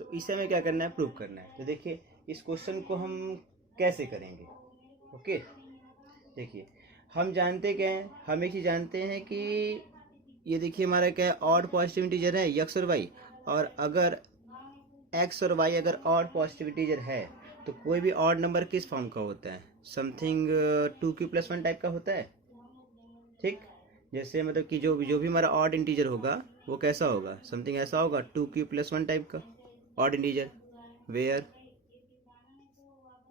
तो इसे हमें क्या करना है, प्रूव करना है। तो देखिए इस क्वेश्चन को हम कैसे करेंगे। ओके, देखिए हम जानते क्या हैं, हम एक चीज़ जानते हैं कि ये देखिए हमारा क्या है, ऑड पॉजिटिव इंटीजर है एक्स और वाई, और अगर एक्स और वाई अगर ऑड पॉजिटिव इंटीजर है तो कोई भी ऑड नंबर किस फॉर्म का होता है, समथिंग 2q+1 टाइप का होता है। ठीक, जैसे मतलब कि जो जो भी हमारा ऑड इंटीजर होगा वो कैसा होगा, समथिंग ऐसा होगा 2q+1 टाइप का odd integer, where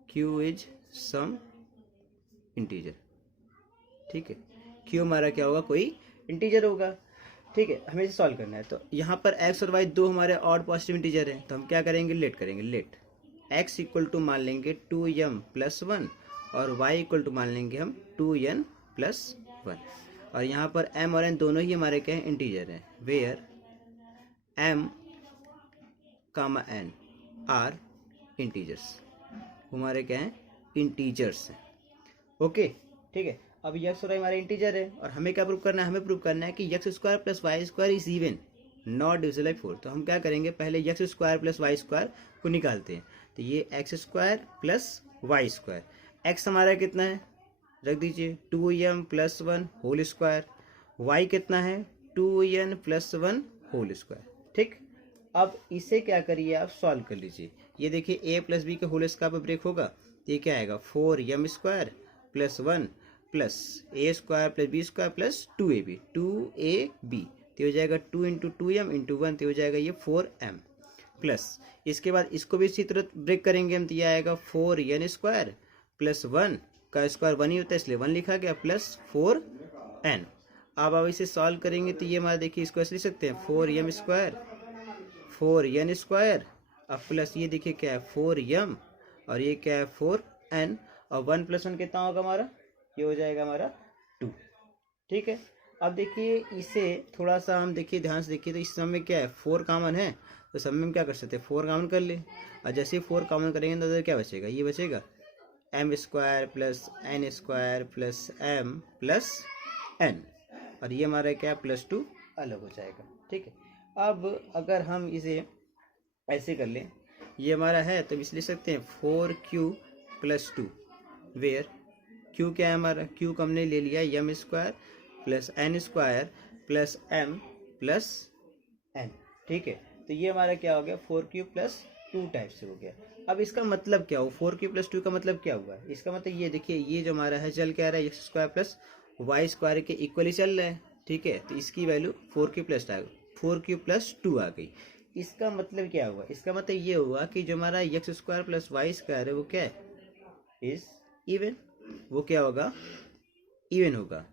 q is some integer. ठीक है, q हमारा क्या होगा, कोई इंटीजर होगा। ठीक है, हमें इसे सॉल्व करना है। तो यहाँ पर x और y दो हमारे ऑड पॉजिटिव इंटीजर हैं, तो हम क्या करेंगे, लेट करेंगे। लेट x इक्वल टू मान लेंगे 2m+1 और y इक्वल टू मान लेंगे हम 2n+1। और यहाँ पर m और n दोनों ही हमारे क्या हैं, इंटीजर हैं। Where m, n are integers, हमारे क्या हैं, इंटीजर्स हैं। ओके, ठीक है। अब यक्स और वाई हमारे इंटीजर है और हमें क्या प्रूव करना है, हमें प्रूव करना है कि x square plus y square is even not divisible by 4। तो हम क्या करेंगे, पहले x square plus y square को निकालते हैं। तो ये x square plus y square, x हमारा कितना है, रख दीजिए 2m+1 होल स्क्वायर, वाई कितना है 2n+1 होल स्क्वायर। ठीक, अब इसे क्या करिए, आप सॉल्व कर लीजिए। ये देखिए a प्लस बी के होल स्क्वायर पर ब्रेक होगा, तो ये क्या आएगा 4m² plus 1 plus a square plus b square plus 2ab, 2ab तो हो जाएगा 2 इंटू 2m इंटू 1, तो हो जाएगा ये 4m प्लस, इसके बाद इसको भी इसी तरह ब्रेक करेंगे हम, तो ये आएगा 4n² प्लस 1 का स्क्वायर 1 ही होता है इसलिए 1 लिखा गया, प्लस 4n। अब आप इसे सॉल्व करेंगे तो ये हमारा देखिए इसको ऐसे लिख सकते हैं 4n² अब प्लस ये देखिए क्या है 4m और ये क्या है 4n, और 1+1 कितना होगा हमारा, ये हो जाएगा हमारा 2। ठीक है, अब देखिए इसे थोड़ा सा हम देखिए ध्यान से देखिए, तो इस सम में क्या है 4 कॉमन है, तो सम में हम क्या कर सकते हैं 4 कॉमन कर ले, और जैसे 4 कॉमन करेंगे तो क्या बचेगा, ये बचेगा m² plus n² plus m plus n, और ये हमारा क्या +2 अलग हो जाएगा। ठीक है, अब अगर हम इसे ऐसे कर लें, ये हमारा है तो इसलिए सकते हैं 4q+2, वेयर q क्या है हमारा, q को हमने ले लिया m² plus n² plus m plus n। ठीक है, तो ये हमारा क्या हो गया 4q+2 टाइप से हो गया। अब इसका मतलब क्या हो, 4q+2 का मतलब क्या हुआ, इसका मतलब ये देखिए ये जो हमारा है चल क्या रहा है x² प्लस y² के इक्वली चल रहा है। ठीक है, तो इसकी वैल्यू 4q+2 आ गई। इसका मतलब क्या हुआ, इसका मतलब ये हुआ कि जो हमारा x² प्लस y² है वो क्या है, इज इवन, वो क्या होगा, इवन होगा।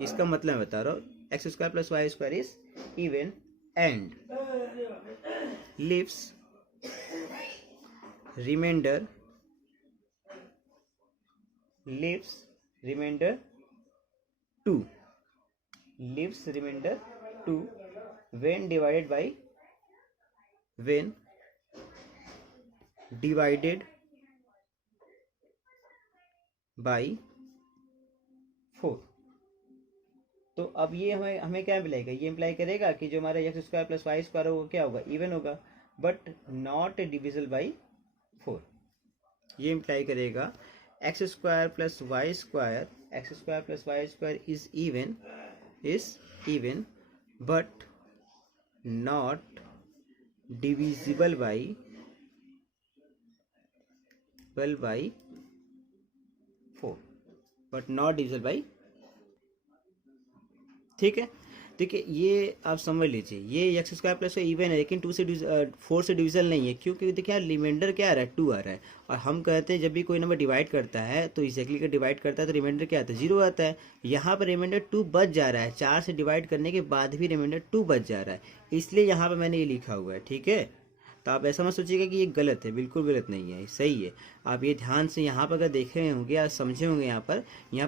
इसका मतलब मैं बता रहा हूँ x² plus y² is even and lives remainder two when divided by 4। तो अब ये हमें हमें क्या इम्प्लाई करेगा, ये इम्प्लाई करेगा कि जो हमारा x² प्लस y² होगा क्या होगा, इवन होगा, बट नॉट डिविजिबल बाई 4। ये इम्प्लाई करेगा x² plus y² is even but not divisible by 4, but not divisible by. ठीक है, देखिए ये आप समझ लीजिए, ये x² प्लस इवन है लेकिन 4 से डिविजन नहीं है, क्योंकि देखिए रिमाइंडर क्या आ रहा है 2 आ रहा है, और हम कहते हैं जब भी कोई नंबर डिवाइड करता है तो एक्जैक्टली का डिवाइड करता है तो रिमाइंडर क्या आता है 0 आता है। यहाँ पर रिमाइंडर 2 बच जा रहा है, 4 से डिवाइड करने के बाद भी रिमाइंडर 2 बच जा रहा है, इसलिए यहाँ पर मैंने ये लिखा हुआ है। ठीक है, तो आप ऐसा मत सोचिएगा कि ये गलत है, बिल्कुल गलत नहीं है, सही है। आप ये ध्यान से यहाँ पर अगर देखे होंगे या समझे होंगे, यहाँ पर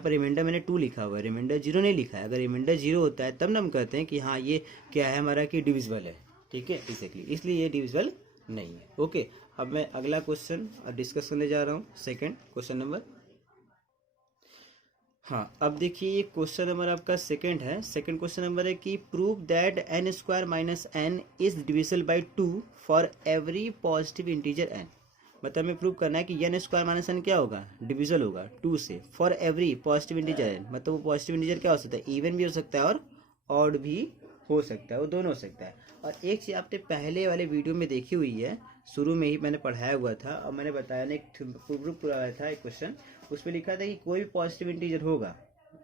रिमाइंडर मैंने 2 लिखा हुआ है, रिमाइंडर 0 नहीं लिखा है। अगर रिमाइंडर 0 होता है तब ना हम कहते हैं कि हाँ ये क्या है हमारा कि डिविजिबल है। ठीक है, एक्जैक्टली इसलिए ये डिविजिबल नहीं है। ओके, अब मैं अगला क्वेश्चन डिस्कस करने जा रहा हूँ, सेकेंड क्वेश्चन नंबर। हाँ, अब देखिए ये क्वेश्चन नंबर आपका सेकंड है। सेकंड क्वेश्चन नंबर है कि prove that n square minus n is divisible by 2 for every positive integer n. मतलब हमें प्रूव करना है कि एन स्क्वायर माइनस एन क्या होगा, डिविजल होगा 2 से for every positive integer n. मतलब वो पॉजिटिव इंटीजर क्या हो सकता है, इवन भी हो सकता है और ऑड भी हो सकता है, वो दोनों हो सकता है। और एक चीज़ आपने पहले वाले वीडियो में देखी हुई है, शुरू में ही मैंने पढ़ाया हुआ था और मैंने बताया ना, एक प्रूफ पूरा था एक क्वेश्चन, उस पर लिखा था कि कोई भी पॉजिटिव इंटीजर होगा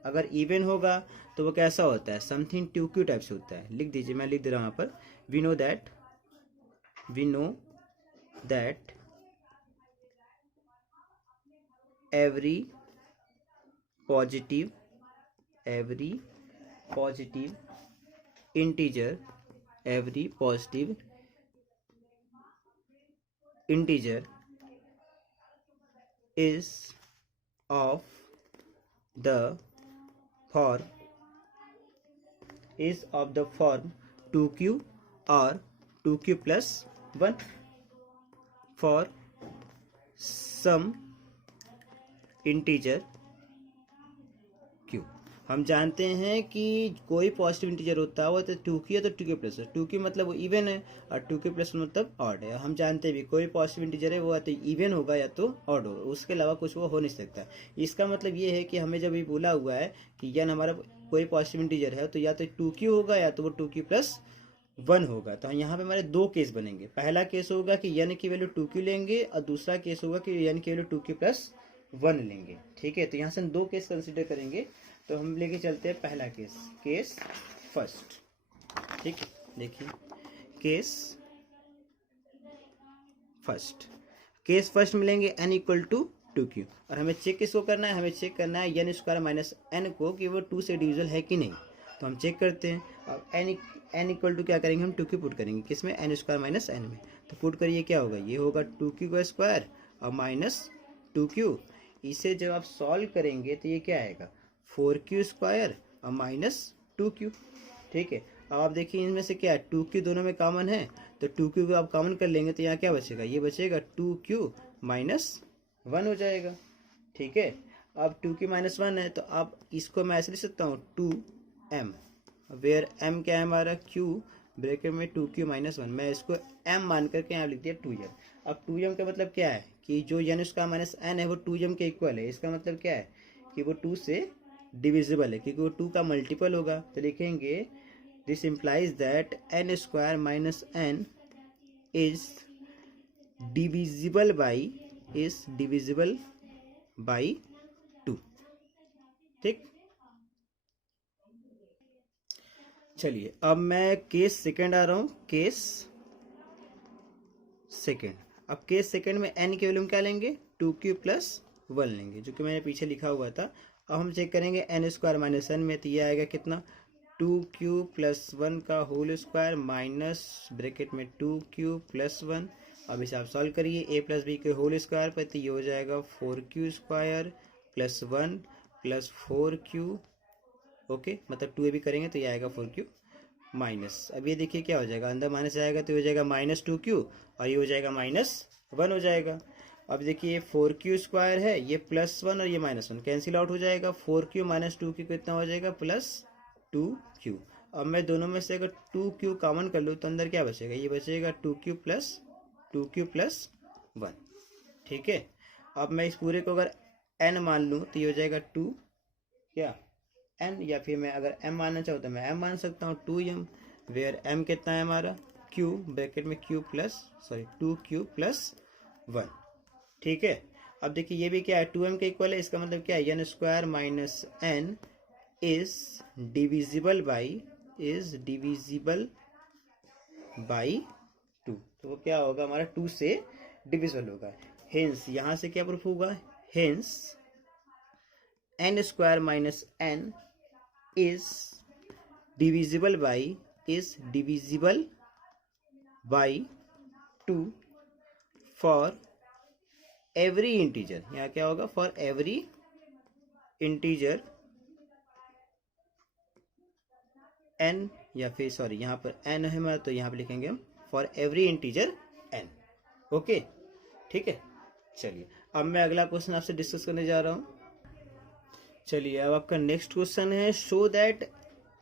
अगर इवन होगा तो वो कैसा होता है, समथिंग टू क्यू टाइप से होता है। लिख दीजिए, मैं लिख दे रहा हूँ यहाँ पर, we know that every positive integer is of the form 2q or 2q plus 1 for some integer q। हम जानते हैं कि कोई पॉजिटिव इंटीजर होता है वो तो 2q है तो 2q प्लस है। 2q मतलब वो इवन है और 2q प्लस मतलब ऑड है। हम जानते हैं भी कोई पॉजिटिव इंटीजर है वो या तो इवन होगा या तो ऑड होगा, उसके अलावा कुछ वो हो नहीं सकता। इसका मतलब ये है कि हमें जब ये बोला हुआ है कि यन हमारा कोई पॉजिटिव इंटीजर है तो या तो 2q होगा या तो वो 2q प्लस 1 होगा। तो यहाँ पे हमारे दो केस बनेंगे। पहला केस होगा कि यन की वैल्यू 2q लेंगे और दूसरा केस होगा कि यन की वैल्यू 2q प्लस 1 लेंगे। ठीक है, तो यहाँ से हम दो केस कंसिडर करेंगे। तो हम लेके चलते हैं पहला केस फर्स्ट। ठीक है, देखिए केस फर्स्ट में लेंगे n इक्वल टू 2q और हमें चेक किसको करना है, हमें चेक करना है एन स्क्वायर माइनस एन को कि वो 2 से डिविजल है कि नहीं। तो हम चेक करते हैं। अब n इक्वल टू क्या करेंगे, हम 2q पुट करेंगे किसमें, एन स्क्वायर माइनस एन में। तो पुट करिए, क्या होगा, ये होगा 2q का स्क्वायर और माइनस 2q। इसे जब आप सॉल्व करेंगे तो ये क्या आएगा, 4q स्क्वायर और माइनस 2q। ठीक है, अब आप देखिए इनमें से क्या है, 2q दोनों में कॉमन है तो 2q को आप कॉमन कर लेंगे तो यहाँ क्या बचेगा, ये बचेगा 2q माइनस 1 हो जाएगा। ठीक है, अब 2q माइनस 1 है तो अब इसको मैं ऐसे लिख सकता हूँ 2m, वेयर m क्या है हमारा, q ब्रैकेट में 2q माइनस 1। मैं इसको m मान करके यहाँ लिख दिया 2m। अब 2m का मतलब क्या है कि जो n उसका माइनस n है वो 2m के इक्वल है। इसका मतलब क्या है कि वो 2 से डिविजिबल है क्योंकि वो 2 का मल्टीपल होगा। तो लिखेंगे this implies that n square minus n is divisible by 2। ठीक, चलिए अब मैं केस सेकंड आ रहा हूँ। केस सेकंड, अब केस सेकंड में n की वैल्यू क्या लेंगे, 2q प्लस 1 लेंगे, जो कि मैंने पीछे लिखा हुआ था। अब हम चेक करेंगे n स्क्वायर माइनस n में, तो ये आएगा कितना, 2q प्लस 1 का होल स्क्वायर माइनस ब्रैकेट में 2q प्लस 1। अब इसे आप सॉल्व करिए, a प्लस बी के होल स्क्वायर पर, तो ये हो जाएगा 4q square plus 1 plus 4q। Okay, मतलब 2a भी करेंगे तो ये आएगा 4q माइनस। अब ये देखिए क्या हो जाएगा, अंदर माइनस आएगा तो हो जाएगा माइनस 2q और ये हो जाएगा माइनस 1 हो जाएगा। अब देखिए 4q स्क्वायर है, ये प्लस 1 और ये माइनस 1 कैंसिल आउट हो जाएगा। 4q माइनस 2q कितना हो जाएगा, प्लस 2q। अब मैं दोनों में से अगर 2q कॉमन कर लूँ तो अंदर क्या बचेगा, ये बचेगा 2q प्लस 1। ठीक है, अब मैं इस पूरे को अगर n मान लूँ तो ये हो जाएगा 2 क्या n, या फिर मैं अगर m मानना चाहूँ तो मैं m मान सकता हूँ 2m, वेयर m कितना है हमारा, q ब्रैकेट में q प्लस 2q प्लस 1। ठीक है, अब देखिए ये भी क्या है, 2m के इक्वल है। इसका मतलब क्या है, n square minus n is divisible by 2। तो वो क्या होगा, हमारा 2 से डिविजिबल होगा। हेंस यहाँ से क्या प्रूफ होगा, hence n square minus n is divisible by 2 for every integer. यहाँ क्या होगा, फॉर एवरी इंटीजर n, या फिर सॉरी यहाँ पर n है हमारा तो यहाँ पे लिखेंगे हम for every integer n। Okay, ठीक है, चलिए अब मैं अगला क्वेश्चन आपसे डिस्कस करने जा रहा हूँ। चलिए अब आपका नेक्स्ट क्वेश्चन है, show that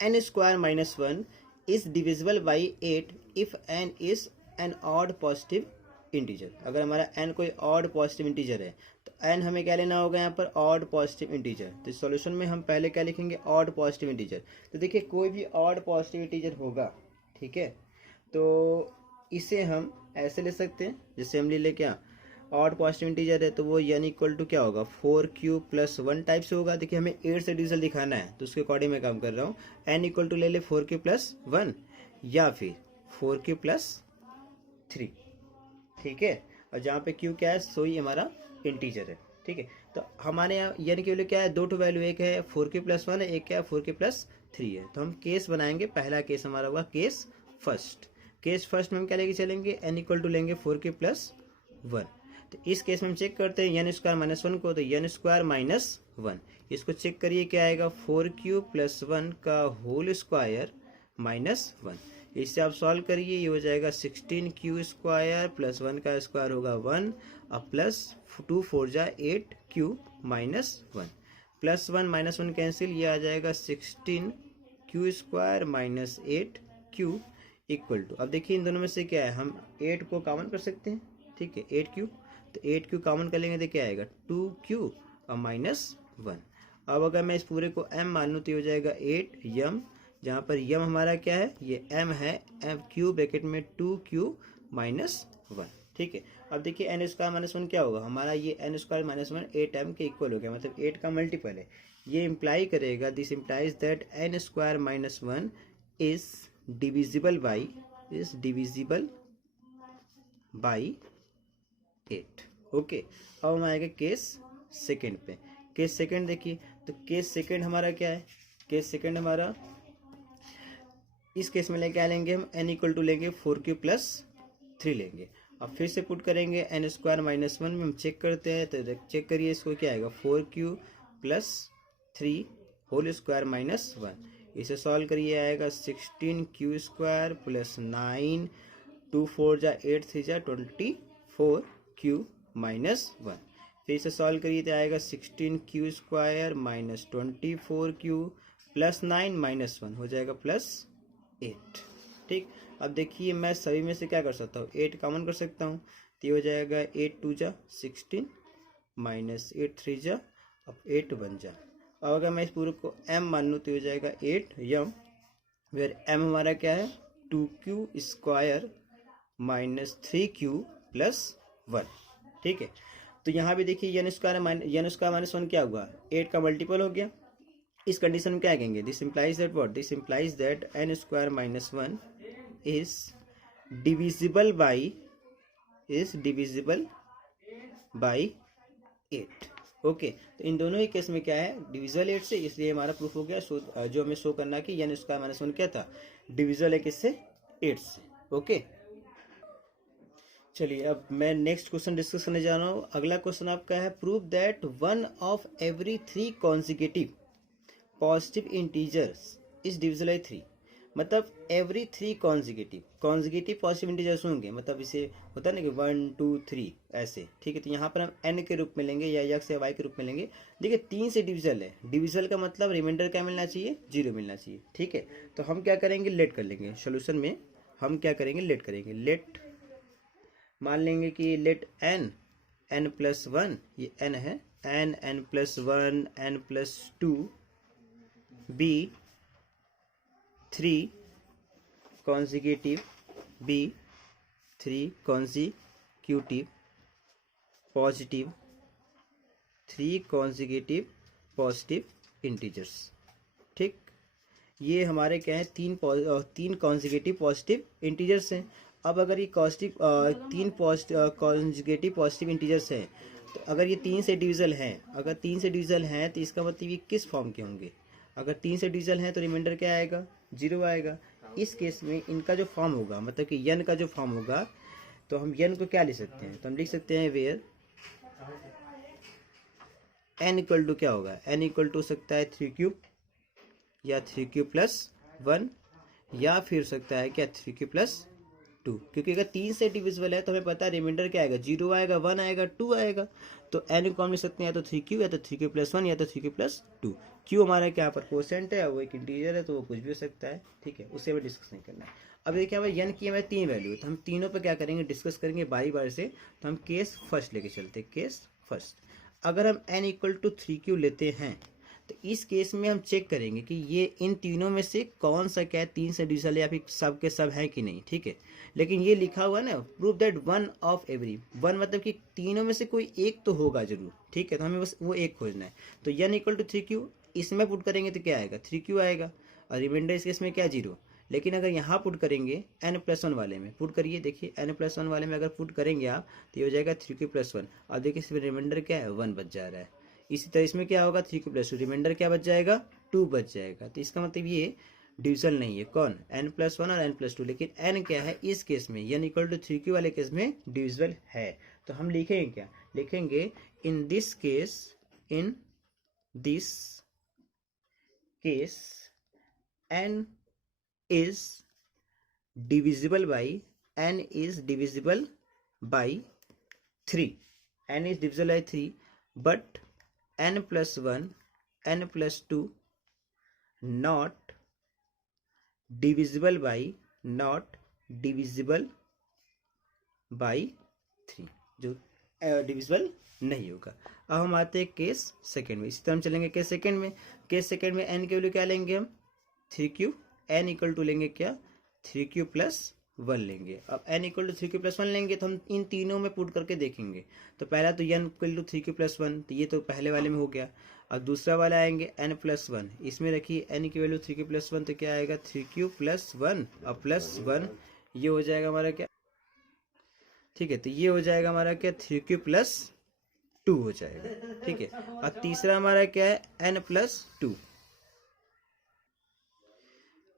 n square minus one is divisible by 8 if n is an odd positive integer. अगर हमारा n कोई ऑड पॉजिटिव इंटीजर है तो n हमें क्या लेना होगा यहाँ पर, ऑड पॉजिटिव इंटीजर। तो सॉल्यूशन में हम पहले क्या लिखेंगे, ऑड पॉजिटिव इंटीजर। तो देखिए कोई भी ऑड पॉजिटिव इंटीजर होगा, ठीक है, तो इसे हम ऐसे ले सकते हैं, जैसे हम ले ले क्या, ऑड पॉजिटिव इंटीजर है तो वो n इक्वल टू क्या होगा, 4q प्लस 1 टाइप से होगा। देखिए हमें 8 से डिविजल दिखाना है तो उसके अकॉर्डिंग मैं काम कर रहा हूँ। n इक्वल टू ले ले 4q प्लस 1 या फिर 4q प्लस 3, ठीक है। और जहाँ पे q क्या है, सो ही हमारा इंटीजर है, ठीक है। तो हमारे यहाँ n की वैल्यू क्या है, दो टू वैल्यू, एक है 4q प्लस 1 है, एक क्या है 4q प्लस 3 है। तो हम केस बनाएंगे, पहला केस हमारा होगा केस फर्स्ट। केस फर्स्ट में हम क्या लेके चलेंगे, n इक्वल टू लेंगे 4q प्लस 1। तो इस केस में हम चेक करते हैं n स्क्वायर माइनस 1 को, तो n स्क्वायर माइनस 1, इसको चेक करिए क्या आएगा, 4q प्लस 1 का होल स्क्वायर माइनस 1। इससे आप सॉल्व करिए, ये हो जाएगा 16q स्क्वायर प्लस 1 का स्क्वायर होगा 1, अब प्लस 2 4 जा 8q minus 1, plus 1 minus 1 cancel, ये आ जाएगा 16q square minus 8q equal to, अब देखिए इन दोनों में से क्या है, हम 8 को कॉमन कर सकते हैं, ठीक है, 8q, तो 8q कॉमन कर लेंगे तो क्या आएगा 2q और माइनस 1। अब अगर मैं इस पूरे को m मान लूँ तो हो जाएगा 8m, जहाँ पर m हमारा क्या है, ये m है, m q ब्रैकेट में 2q माइनस 1, ठीक है। अब देखिए n स्क्वायर माइनस 1 क्या होगा हमारा, ये n स्क्वायर माइनस 1 8m के इक्वल हो गया, मतलब 8 का मल्टीपल है। ये इम्प्लाई करेगा, this implies that n square minus 1 is divisible by 8, okay. अब हम आएगा केस सेकंड पे। केस सेकंड देखिए, तो केस सेकंड हमारा क्या है, केस सेकंड हमारा इस केस में ले क्या लेंगे हम, n इक्वल टू लेंगे 4q प्लस 3 लेंगे। अब फिर से पुट करेंगे n स्क्वायर माइनस 1 में, हम चेक करते हैं तो चेक करिए इसको, क्या आएगा 4q plus 3 whole square minus 1। इसे सॉल्व करिए, आएगा 16q स्क्वायर प्लस 9, 2 4 जा 8 3 जा 24q माइनस 1। फिर इसे सॉल्व करिए तो आएगा 16q square minus 24q plus 9 minus 1 हो जाएगा प्लस 8, ठीक। अब देखिए मैं सभी में से क्या कर सकता हूँ, 8 कॉमन कर सकता हूँ, तो ये हो जाएगा 8 2 जा 16 माइनस 8 3 जा, अब 8 1 जा। अब अगर मैं इस पूरे को m मान लूँ तो हो जाएगा 8m, वेयर m हमारा क्या है 2q square minus 3q plus 1, ठीक है। तो यहाँ भी देखिए n स्क्वायर माइनस 1 क्या हुआ, 8 का मल्टीपल हो गया। इस कंडीशन में क्या कहेंगे, this implies that what, this implies that n square minus 1 is divisible by 8, okay. तो इन दोनों ही केस में क्या है, डिविजल 8 से, इसलिए हमारा प्रूफ हो गया। जो हमें शो करना कि n स्क्वायर माइनस 1 क्या था, डिविजल है किससे, 8 से, ओके। चलिए अब मैं नेक्स्ट क्वेश्चन डिस्कस करने जा रहा हूँ। अगला क्वेश्चन आपका है, prove that 1 of every 3 consecutive positive integers is divisible by 3। मतलब एवरी 3 कॉन्जिक्यूटिव पॉजिटिव इंटीजर्स होंगे, मतलब इसे होता है ना कि 1 2 3 ऐसे, ठीक है। तो यहाँ पर हम n के रूप में लेंगे या x या y के रूप में लेंगे। देखिए 3 से डिविजल है, डिविजल का मतलब रिमाइंडर क्या मिलना चाहिए, 0 मिलना चाहिए, ठीक है। तो हम क्या करेंगे, लेट कर लेंगे सोल्यूशन में, हम क्या करेंगे, लेट करेंगे। लेट मान लेंगे कि लेट n प्लस 1, ये n है, n plus 1 n plus 2 be 3 consecutive positive 3 consecutive positive integers, ठीक। ये हमारे क्या है, तीन कॉन्जिक्यूटिव पॉजिटिव इंटीजर्स हैं। अब अगर ये तीन कॉन्जिक्यूटिव पॉजिटिव इंटीजर्स हैं, तो अगर ये 3 से डिविजल हैं, तो इसका मतलब ये किस फॉर्म के होंगे। अगर 3 से डिविजल हैं तो रिमाइंडर क्या आएगा, 0 आएगा। इस केस में इनका जो फॉर्म होगा, मतलब कि n का जो फॉर्म होगा, तो हम n को क्या लिख सकते हैं, तो हम लिख सकते हैं वेयर n इक्वल टू क्या होगा, n इक्वल टू सकता है 3q या 3q प्लस 1, या फिर सकता है क्या 3q प्लस 2, क्योंकि अगर 3 से डिविजिबल है तो हमें पता है रिमाइंडर क्या आएगा, 0 आएगा, 1 आएगा, 2 आएगा। तो n को हम लिख सकते हैं या तो 3q या तो 3q प्लस 1 या तो 3q प्लस 2। q हमारा क्या पर कोसेंट है, वो एक इंटीजर है तो वो कुछ भी हो सकता है, ठीक है, उससे हमें डिस्कस नहीं करना है। अब देखिए हमारे n की हमें 3 वैल्यू है, तो हम तीनों पे क्या करेंगे, डिस्कस करेंगे बारी बारी से। तो हम केस फर्स्ट लेके चलते, केस फर्स्ट। अगर हम n इक्वल टू 3q लेते हैं तो इस केस में हम चेक करेंगे कि ये इन तीनों में से कौन सा क्या है, 3 से डिविजिबल या फिर सब के सब है कि नहीं, ठीक है। लेकिन ये लिखा हुआ है ना, prove that one of every, one मतलब कि तीनों में से कोई एक तो होगा जरूर, ठीक है। तो हमें बस वो एक खोजना है। तो n इक्वल टू 3q इसमें पुट करेंगे तो क्या आएगा, 3q आएगा, और रिमाइंडर इस केस में क्या, 0। लेकिन अगर यहाँ पुट करेंगे n+1 वाले में, पुट करिए, देखिए n+1 वाले में अगर पुट करेंगे आप तो ये हो जाएगा 3q प्लस 1, और देखिए इसमें रिमाइंडर क्या है, 1 बच जा रहा है। इसी तरह इसमें क्या होगा, 3q प्लस 2, रिमाइंडर क्या बच जाएगा, 2 बच जाएगा। तो इसका मतलब ये डिविजन नहीं है, कौन, n+1 और n+2। लेकिन n क्या है इस केस में, n इक्वल टू 3q वाले केस में डिविजिबल है। तो हम लिखेंगे क्या, लिखेंगे in this case, in this case n is divisible by, n is divisible by 3, n is divisible by 3, but n+1 n+2 not divisible by, not divisible by 3, जो divisible नहीं होगा। अब हम आते हैं केस सेकेंड में, इसी तरह हम चलेंगे केस सेकेंड में। केस सेकेंड में n की वैल्यू क्या लेंगे हम, 3q, n इक्वल टू लेंगे क्या, 3q प्लस 1 लेंगे। अब n equal to 3q plus 1 लेंगे तो हम इन तीनों में पुट करके देखेंगे। तो पहला तो n equal to 3q plus 1, तो ये तो पहले वाले में हो गया। अब दूसरा वाला आएंगे n+1, इसमें रखिए n की वैल्यू 3q प्लस 1, तो क्या आएगा 3q प्लस 1 और प्लस 1, ये हो जाएगा हमारा क्या, ठीक है। तो ये हो जाएगा हमारा क्या, 3q प्लस 2 हो जाएगा, ठीक है। और तीसरा हमारा क्या है, n+2,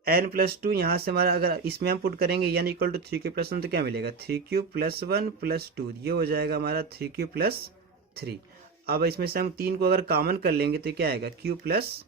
n+2 यहाँ से हमारा अगर इसमें हम पुट करेंगे n equal to 3q plus 1, तो क्या मिलेगा, 3q प्लस 1 प्लस 2, ये हो जाएगा हमारा 3q प्लस 3। अब इसमें से हम 3 को अगर कॉमन कर लेंगे तो क्या आएगा, q प्लस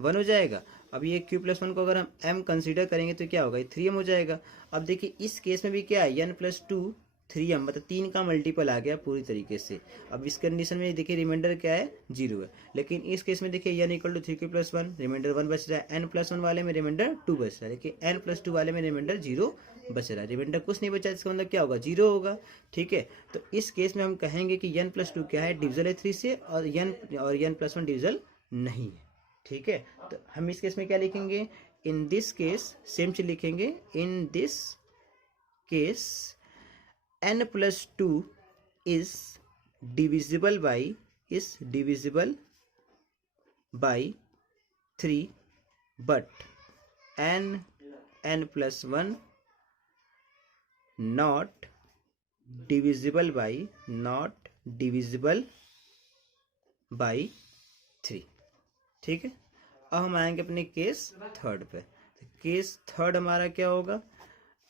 1 हो जाएगा। अब ये q प्लस 1 को अगर हम m कंसीडर करेंगे तो क्या होगा, 3m हो जाएगा। अब देखिए इस केस में भी क्या है, n+2 3m, मतलब 3 का मल्टीपल आ गया पूरी तरीके से। अब इस कंडीशन में देखिए रिमाइंडर क्या है, 0 है। लेकिन इस केस में देखिए n equal to 3q plus 1, remainder 1 बच रहा है, n+1 वाले में रिमाइंडर 2 बच रहा है, लेकिन n+2 वाले में रिमाइंडर 0 बच रहा है, रिमाइंडर कुछ नहीं बचा, इसका मतलब क्या होगा, 0 होगा, ठीक है। तो इस केस में हम कहेंगे कि n+2 क्या है, डिविजल है 3 से, और n+1 डिविजल नहीं है, ठीक है। तो हम इस केस में क्या लिखेंगे, इन दिस केस सेम चीज लिखेंगे, in this case n+2 is divisible by 3, but n+1 not divisible by 3, ठीक है। अब हम आएंगे अपने केस थर्ड पे। तो केस थर्ड हमारा क्या होगा,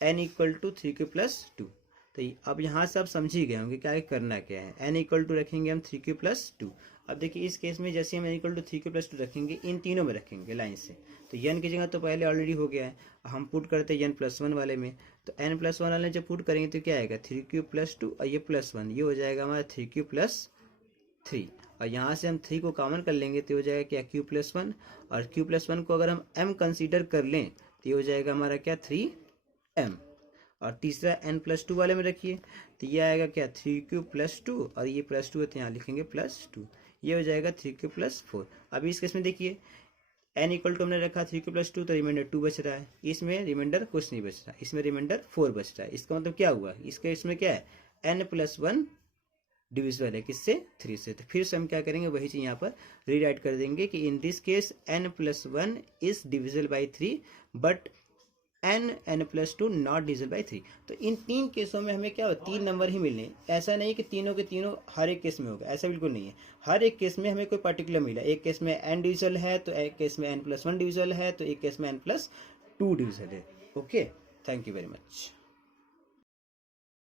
n equal to 3q plus 2। तो अब यहाँ से आप समझ ही गए होंगे क्या करना क्या है, n इक्वल टू रखेंगे हम 3q प्लस 2। अब देखिए इस केस में जैसे हम n equal to 3q plus 2 रखेंगे, इन तीनों में रखेंगे लाइन से, तो n की जगह तो पहले ऑलरेडी हो गया है, हम पुट करते हैं n+1 वाले में। तो n+1 वाले जब पुट करेंगे तो क्या आएगा, 3q प्लस 2 और ये प्लस 1, ये हो जाएगा हमारा 3q प्लस 3। और यहाँ से हम 3 को कॉमन कर लेंगे तो हो जाएगा क्या, q प्लस 1, और q प्लस 1 को अगर हम m कंसीडर कर लें तो ये हो जाएगा हमारा क्या, 3m। और तीसरा n+2 वाले में रखिए तो ये आएगा क्या, 3q प्लस 2, और ये प्लस 2 है तो यहाँ लिखेंगे प्लस 2, ये हो जाएगा 3q प्लस 4। अभी इस केस में देखिए n इक्वल टू हमने रखा 3q प्लस 2, तो रिमाइंडर 2 बच रहा है, इसमें रिमाइंडर कुछ नहीं बच रहा, इसमें रिमाइंडर 4 बच रहा है। इसका मतलब क्या हुआ, इसके इसमें क्या है, n+1 डिविजिबल है किससे, 3 से। तो फिर से हम क्या करेंगे, वही चीज यहाँ पर रीराइट कर देंगे कि in this case n+1 is divisible by 3, but n+2 not divisible by 3। तो इन 3 केसों में हमें क्या हो, 3 नंबर ही मिलने। ऐसा नहीं कि तीनों के तीनों हर एक केस में होगा, ऐसा बिल्कुल नहीं है। हर एक केस में हमें कोई पर्टिकुलर मिला, एक केस में n डिविजिबल है तो एक केस में n+1 डिविजिबल है, तो एक केस में n+2 डिविजिबल है। Okay, thank you very much.